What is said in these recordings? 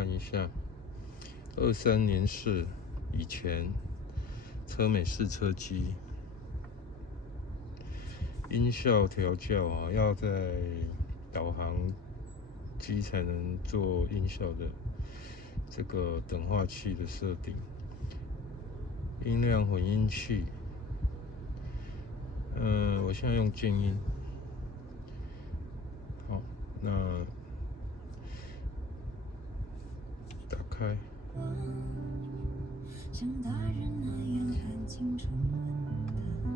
看一下23年式以前车美式车机音效调教啊，要在导航机才能做音效的这个等化器的设定，音量混音器。我现在用静音。好，那打开。像大人那样安静沉稳的，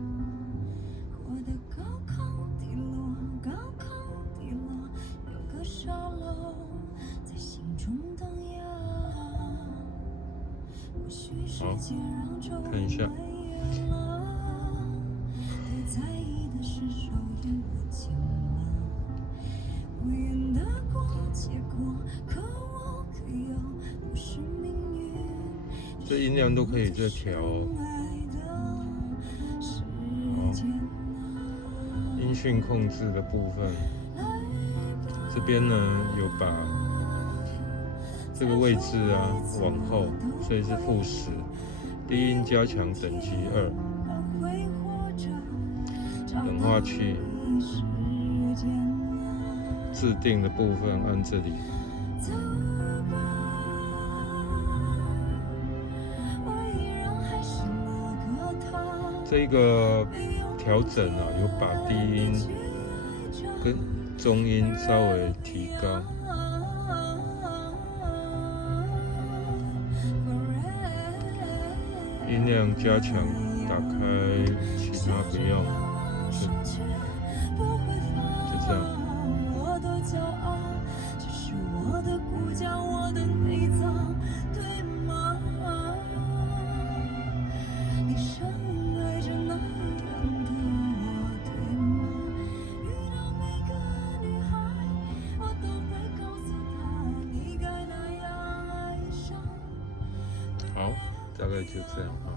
活得高空低落，高空低落，有个沙漏在心中荡漾。或许世界让皱纹蔓延了，太在意的是手眼不清了，无言的过结果，可我可有不是命运。这音量都可以再调哦。好，音讯控制的部分，这边呢有把这个位置啊往后，所以是负10，低音加强等级2，等化器制定的部分按这里。这个调整啊，有把低音跟中音稍微提高。音量加强，打开，其他不用，就这样。好，大概就这样啊。